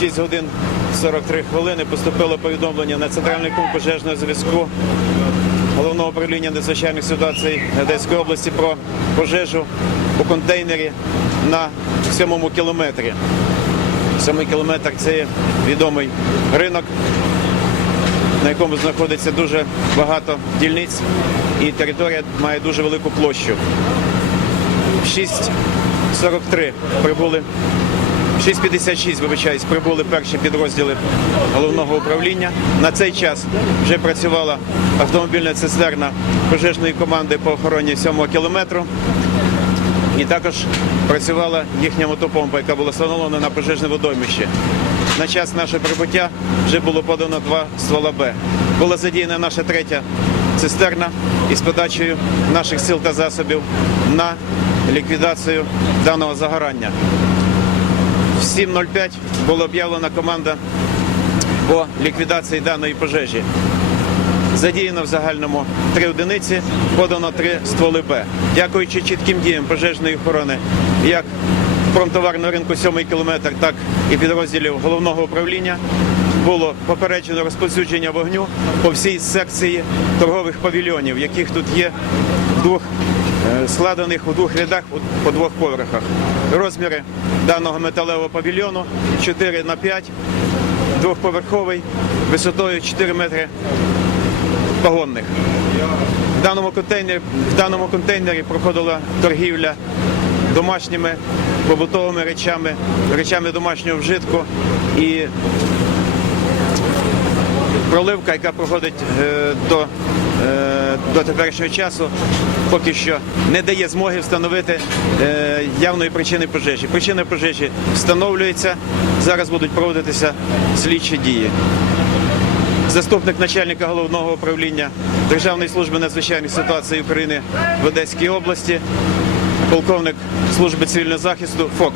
6 годин 43 хвилини поступило повідомлення на центральний пункт пожежного зв'язку головного управління надзвичайних ситуацій Одеської області про пожежу у контейнері на сьомому кілометрі. Сьомий кілометр це відомий ринок, на якому знаходиться дуже багато дільниць, і територія має дуже велику площу. 6.43 прибули 6.56, вибачаюсь, прибули перші підрозділи головного управління. На цей час вже працювала автомобільна цистерна пожежної команди по охороні 7-го кілометру. І також працювала їхня мотопомпа, яка була встановлена на пожежне водоймище. На час нашого прибуття вже було подано два ствола Б. Була задіяна наша третя цистерна із подачею наших сил та засобів на ліквідацію даного загорання. В 7.05 була об'явлена команда по ліквідації даної пожежі. Задіяно в загальному три одиниці, подано три стволи Б. Дякуючи чітким діям пожежної охорони, як промтоварного ринку 7 кілометр, так і підрозділів головного управління, було попереджено розповсюдження вогню по всій секції торгових павільйонів, яких тут є в двох складених у двох рядах по двох поверхах. Розміри даного металевого павільйону 4 на 5, двохповерховий, висотою 4 метри вагонних. В даному контейнері, в даному контейнері проходила торгівля домашніми побутовими речами, речами домашнього вжитку і проливка, яка проходить е, до, е, до теперішнього часу, поки що не дає змоги встановити е, явної причини пожежі. Причина пожежі встановлюється. Зараз будуть проводитися слідчі дії заступник начальника головного управління Державної служби надзвичайних ситуацій України в Одеській області, полковник служби цивільного захисту ФОК.